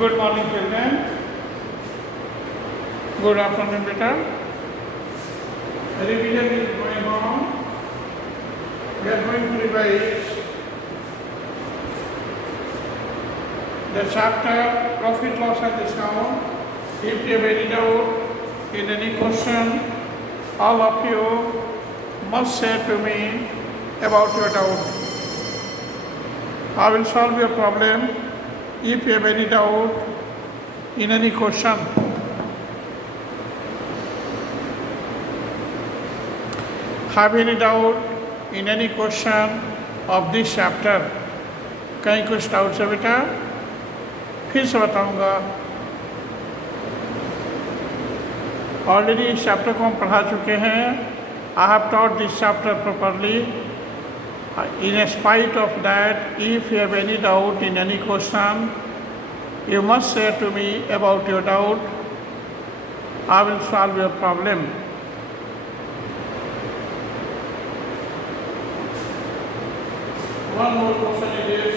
Good morning, children. Good afternoon, beta. Revision is going on. We are going to revise the chapter Profit, Loss and Discount. If you have any doubt in any question, all of you must say to me about your doubt. I will solve your problem. If you have any doubt in any question, have any doubt in any question of this chapter? कहीं कुछ doubt है बेटा? फिर से बताऊंगा. Already इस chapter को हम पढ़ा चुके हैं. I have taught this chapter properly. In spite of that, if you have any doubt in any question, you must say to me about your doubt. I will solve your problem. One more question is,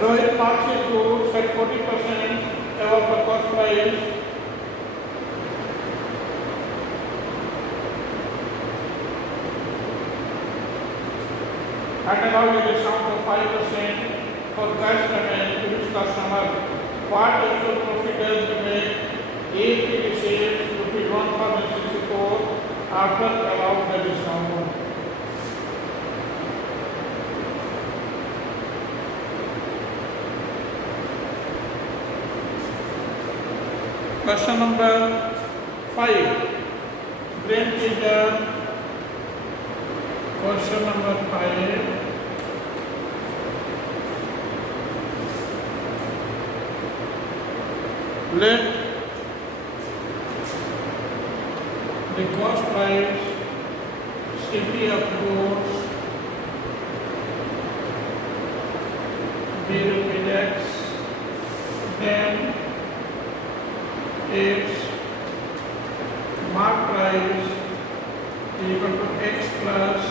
Rohit marks his goods at 40% above the cost price. At allowing a discount of 5% for cash payment to his customer, what actual profit does he make if he receives ₹1,064 after allowing the discount? Question number 5. Brain teaser. Question number 5. Let the cost price CP of goods be rupees X, then its mark price is equal to X plus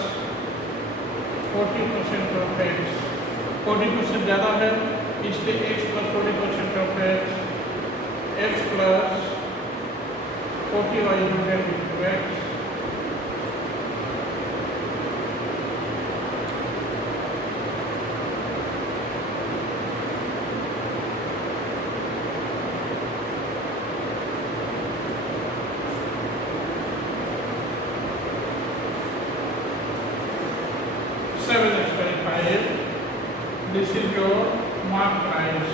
40% of X. 40% ज़्यादा है, इसलिए X plus 40% of X. X plus 40/100 into X. This is your mark price.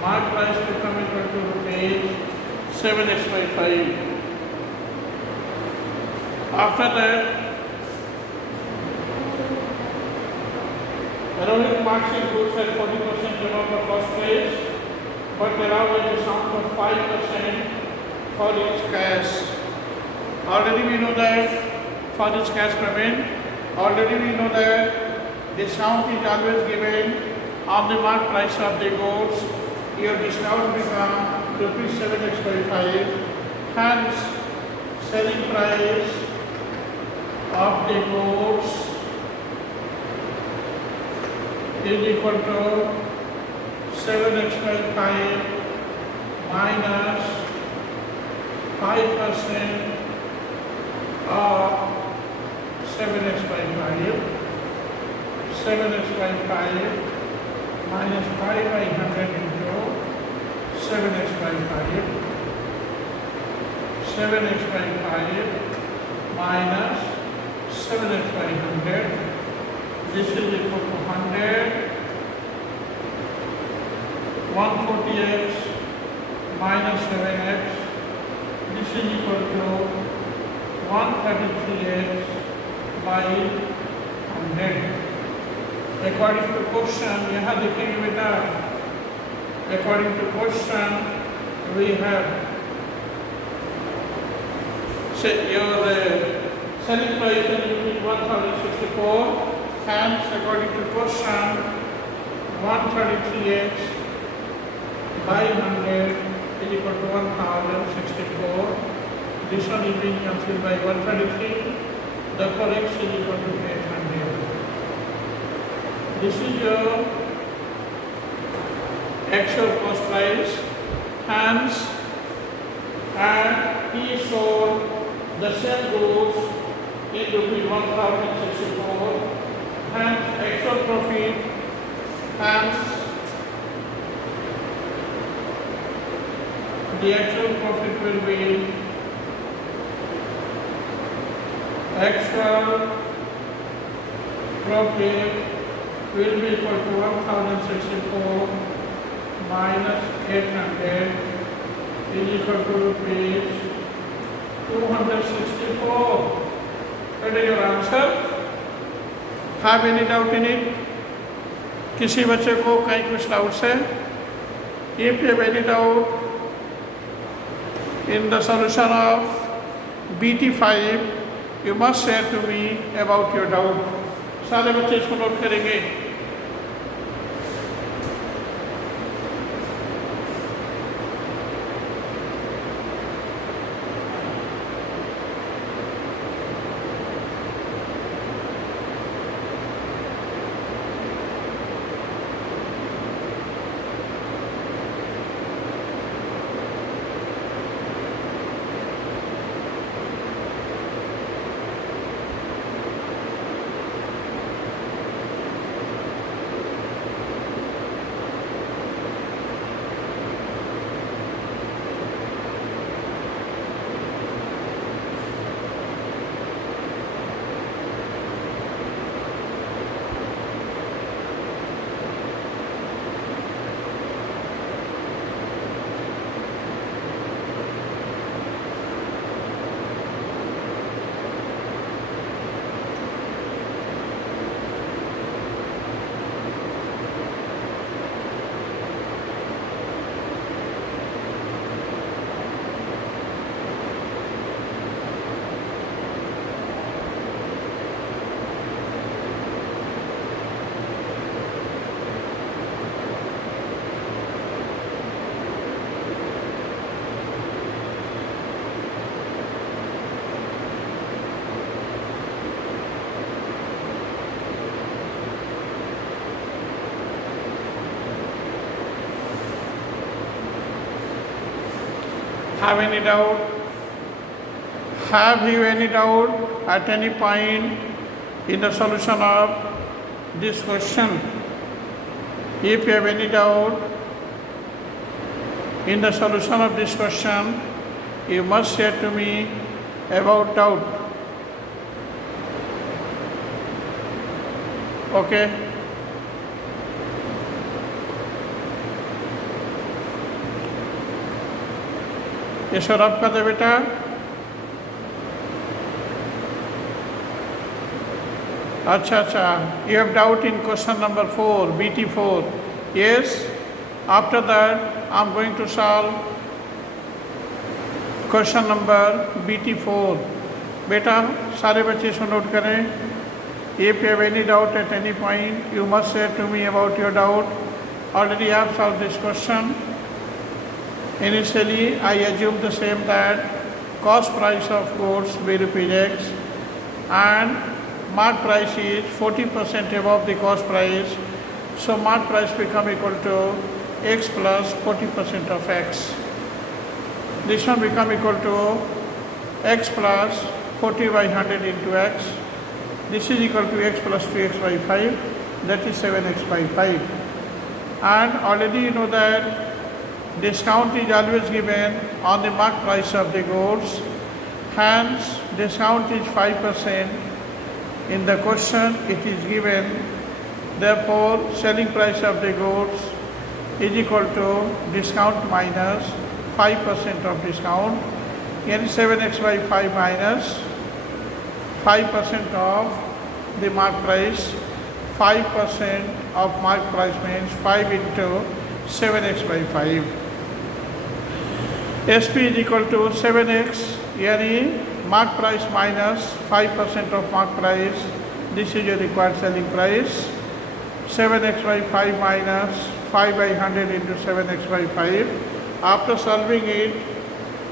Mark price will come equal to rupees 7x/5. After that, Rohit marks his goods at 40% above the cost price, but allow a discount of 5% for its cash. Already we know that for its cash payment, discount is always given on the mark price of the goods. Your discount becomes rupees 7x/5. Hence, selling price of the goods is equal to 7x/5 minus 5% of 7x/5. 7x/5 minus 5/100 into 7x/5. 7x/5 minus 7x/100. This is equal to 100. 140x minus 7x. This is equal to 133x by 100. According to question, यहाँ देखेंगे बेटा. According to question, we have say your selling price is ₹1,064. Hence, according to question, 133x by 100 is equal to 1,064. This one is being cancelled by 133. Therefore, x is equal to 800. This is your actual cost price. Hence, and he sold the same goods in rupees 1064. Hence, actual profit. Hence, the actual profit will be actual profit will be equal to 1064 minus 800 is equal to rupees 264. That is your answer. Have any doubt in it? किसी बच्चे को कहीं कुछ doubts है? If you have any doubt in the solution of BT5, you must share to me about your doubt. सारे बच्चे इसको note करेंगे. Have any doubt? Have you any doubt at any point in the solution of this question? If you have any doubt in the solution of this question, you must say to me about doubt. Okay? ये शराब का दे बेटा. अच्छा, you have doubt in question number 4, BT4. Yes, after that I am going to solve question number BT4. बेटा सारे बच्चे इसको note करें. If you have any doubt at any point, you must say to me about your doubt. Already I have solved this question. Initially, I assumed the same that cost price of goods be rupees X and mark price is 40% above the cost price. So mark price become equal to X plus 40% of X. This one become equal to X plus 40 by 100 into X. This is equal to X plus 2X by 5. That is 7X by 5. And already you know that discount is always given on the mark price of the goods. Hence, discount is 5%. In the question, it is given. Therefore, selling price of the goods is equal to discount minus 5% of discount. And 7X by 5 minus 5% of the mark price. 5% of mark price means 5 into 7X by 5. SP is equal to 7X, यानी mark price minus 5% of mark price. This is your required selling price. 7X by 5 minus 5 by 100 into 7X by 5. After solving it,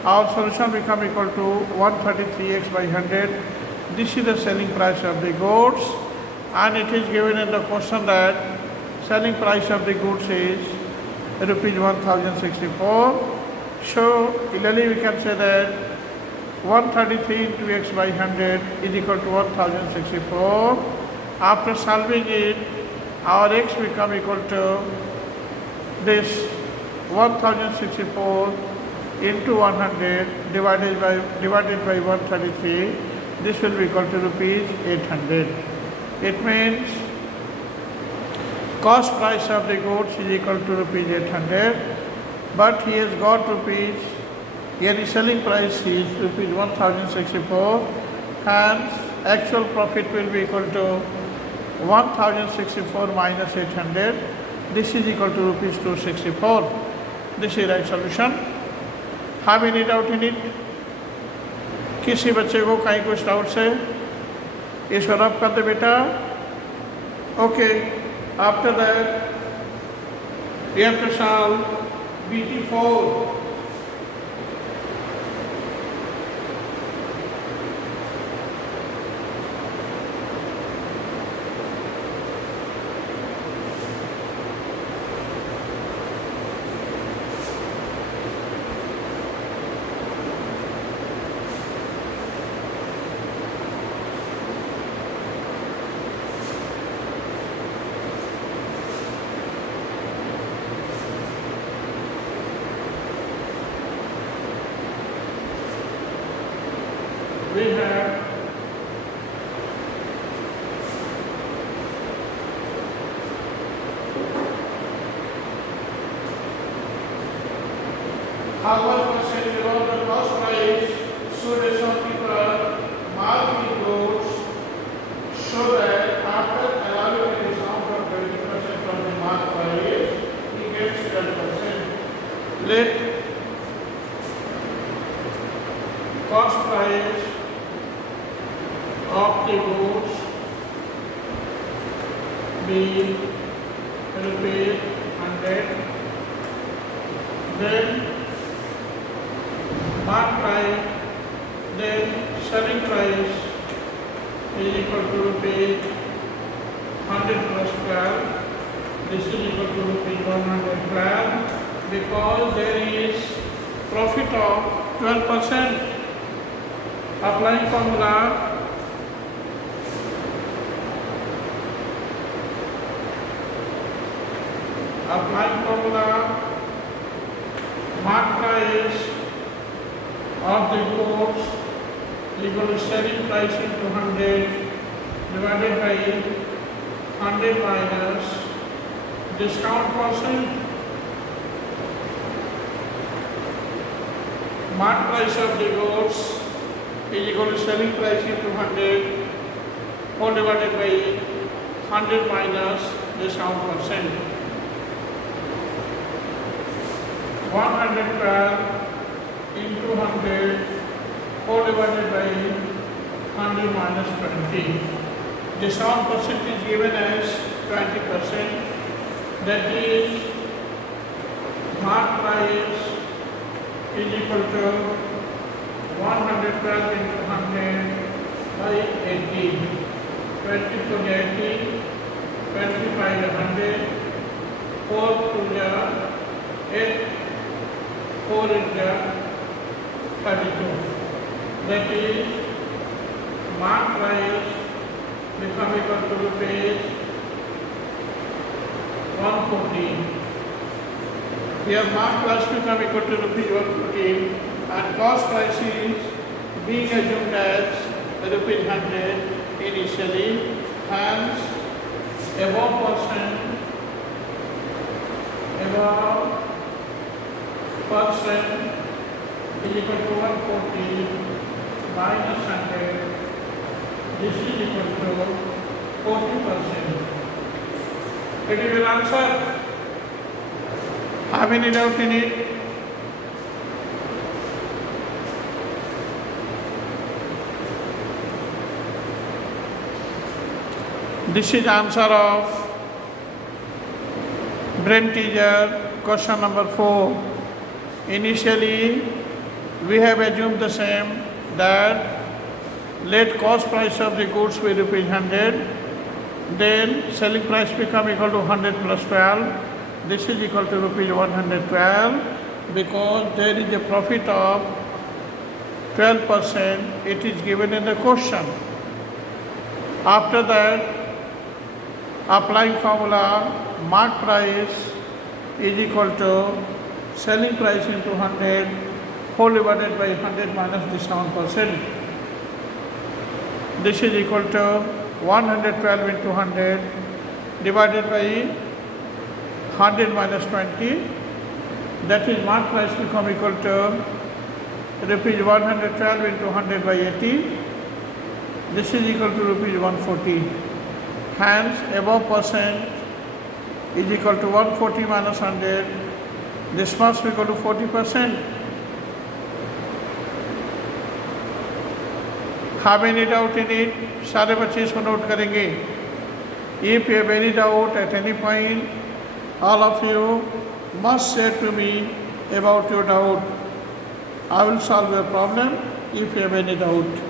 our solution become equal to 133X by 100. This is the selling price of the goods. and it is given in the question that selling price of the goods is rupees 1064. So clearly we can say that 133 into x by 100 is equal to 1064. After solving it, our x become equal to this 1064 into 100 divided by 133. This will be equal to rupees 800. It means cost price of the goods is equal to rupees 800, but he has got rupees, here the selling price is rupees 1064, hence actual profit will be equal to 1064 minus 800. This is equal to rupees 264. This is right solution. Have any doubt in it? किसी बच्चे को कहीं कुछ doubt से इसको रब कर दे बेटा. Okay, after that we have to solve BT4. We have how much percentage of the cost price should a shopkeeper mark the goods so that after allowing a discount of 20% on the mark price, he gets 12%. Let cost price of the goods be rupees 100, then mark price, then selling price is equal to rupees 100 plus 12. This is equal to rupees 112 because there is profit of 12%. Applying formula, mark price of the goods equal to selling price into 100 divided by 100 minus discount percent. Mark price of the goods is equal to selling price into 100 all divided by 100 minus discount percent. 112 into 100 all divided by 100 minus 20. Discount percent is given as 20%. That is mark price is equal to 112 into 100 by 80. 20 to 80, 20 by 100, 4 to the 8, 4 is the 32. That is mark price become equal to rupees 114. Here mark price become equal to rupees 114 and cost price is being assumed as rupees 100 initially, hence above percent is equal to 140 minus 100. This is equal to 40%. It is your answer. Have any doubt in it? This is answer of brain teaser question number 4. Initially, we have assumed the same, that let cost price of the goods be rupees 100 then selling price become equal to 100 plus 12. This is equal to rupees 112 because there is a profit of 12%. It is given in the question. After that, applying formula, mark price is equal to selling price into 100 whole divided by 100 minus the 7%. This is equal to 112 into 100 divided by 100 minus 20. That is mark price become equal to rupees 112 into 100 by 80. This is equal to rupees 140. Hence above percent is equal to 140 minus 100. This must be equal to 40%. Have any doubt in it? सारे बच्चे इसको note करेंगे. If you have any doubt at any point, all of you must say to me about your doubt. I will solve your problem if you have any doubt.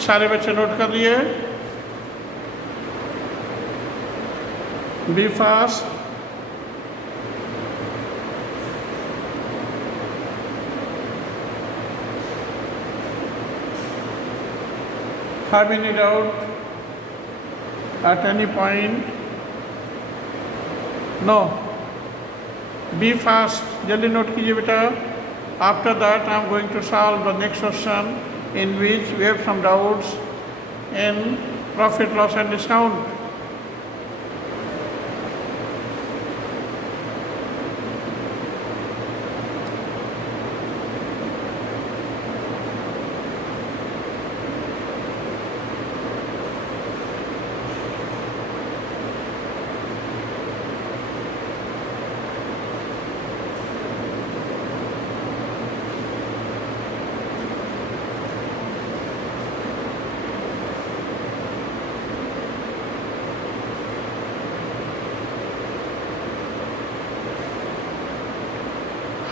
सारे बच्चे note कर लिए. Be fast. Have any doubt at any point? No. Be fast. जल्दी note कीजिए बेटा. After that, I am going to solve the next question in which we have some doubts in profit, loss and discount.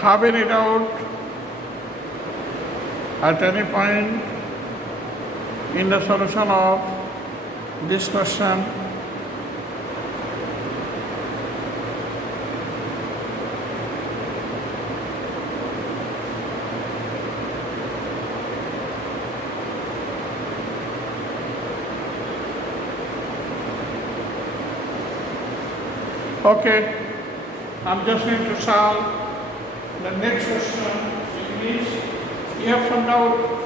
Have any doubt at any point in the solution of this question? Okay, I'm just going to solve the next question in which you have some doubt.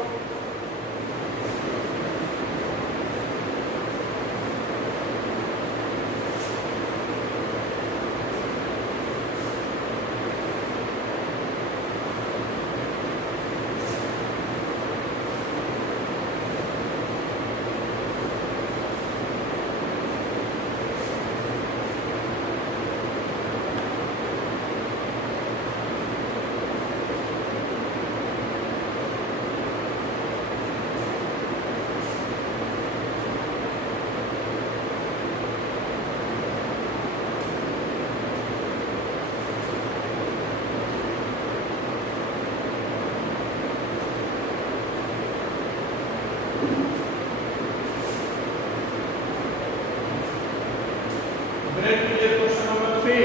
Break कीजिए question number 3.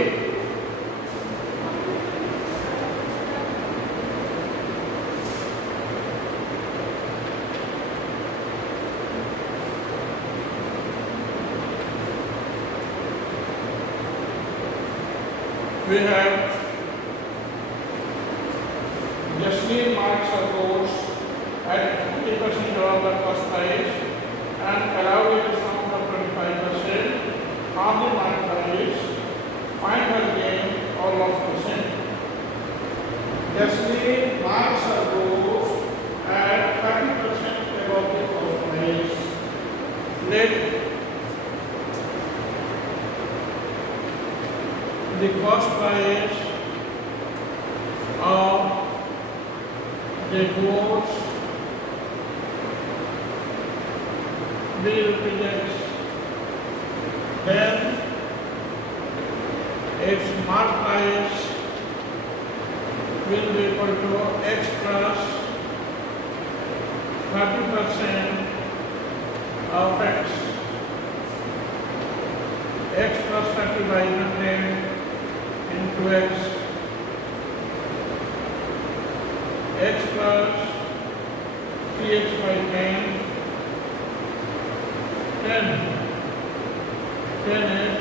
We have Jasleen marks her course at 50% of the cost price and allow a discount of 25% on the mark price. Find her gain or loss percent. Jasleen marks her course at 30% above the cost price. Let the cost price of the goods be rupees, then its mark price will be equal to X plus 30% of X. X plus 30 by 100 into X. X plus 3x by 10, 10x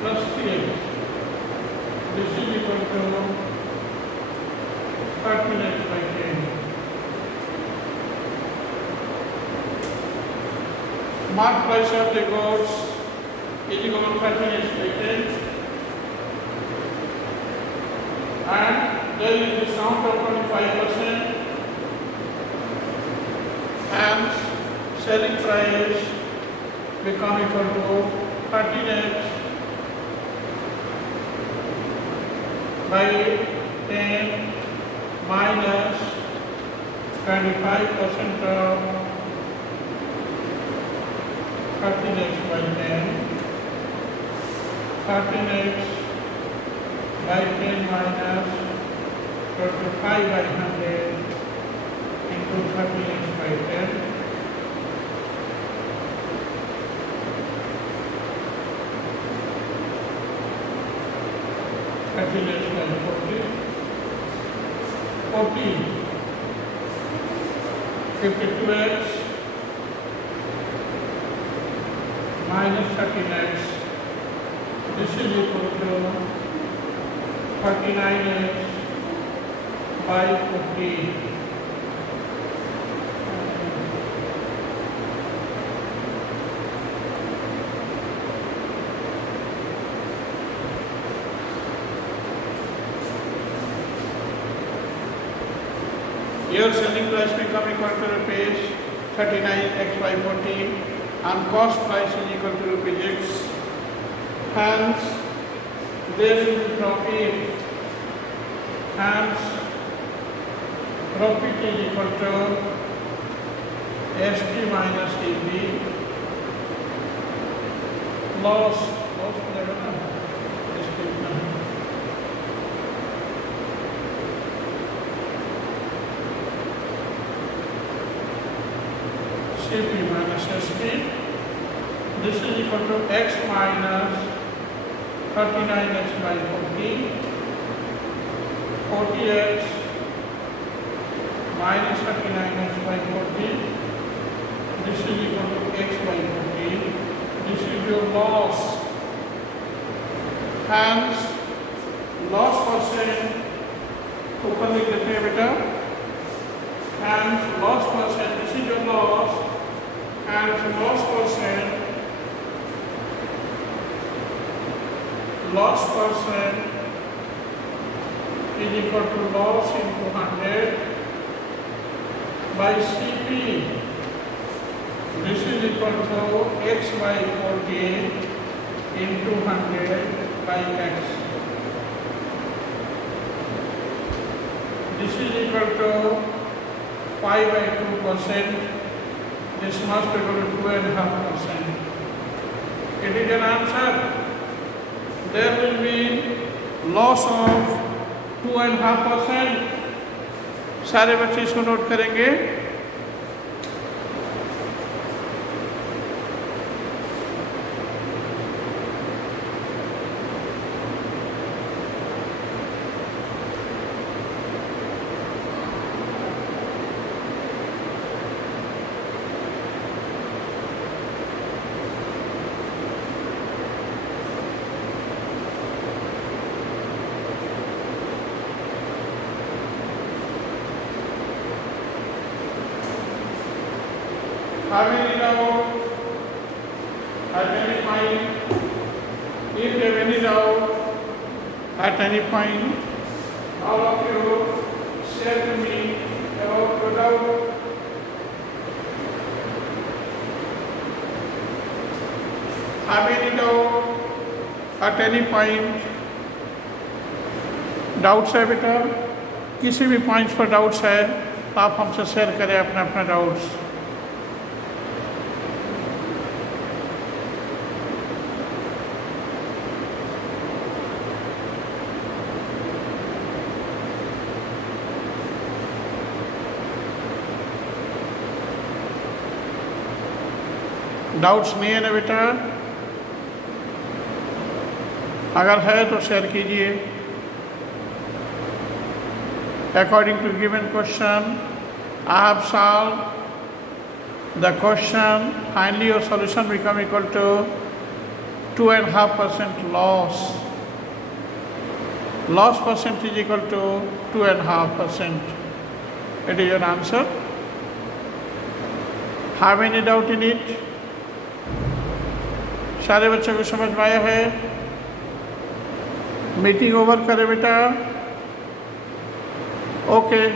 plus 3x. This is equal to 13x by 10. Mark price of the goods is equal to 13x by 10. And there is a discount of 25%, and selling price become equal to 13x by 10 minus 25% of 13x by 10, 13x by 10 minus 25 by 100 into 13x by 10. Calculation by 40, 52x minus 13x. This is equal to 39x by 40. Your selling price become equal to rupees 39x by 40 and cost price is equal to rupees x. Hence, there will be profit. Hence, profit is equal to ST minus TP. Loss CP minus SP. This is equal to x minus 39x by 40, 40x minus 39x by 40. This is equal to x by 40. This is your loss. Hence, loss percent ऊपर लिख देते हैं बेटा. Hence, loss percent. This is your loss. And loss percent is equal to loss into 100 by CP. This is equal to x by 40 into 100 by x. This is equal to 5 by 2%. This must be equal to 2.5%. It is an answer. There will be loss of 2.5%. सारे बच्चे इसको note करेंगे. Have any doubt? At any point? If you have any doubt at any point, all of you share to me about your doubt. Have any doubt at any point? Doubts है बेटा, किसी भी points पर doubts है तो आप हमसे share करें अपने अपने डाउट्स। डाउट्स नहीं है ना बेटा? अगर है तो शेयर कीजिए। According to given question, I have solved the question. Finally, your solution become equal to 2.5% loss. Loss percent is equal to 2.5%. It is your answer. Have any doubt in it? सारे बच्चों को समझ में आया है? Meeting over करें बेटा। Okay.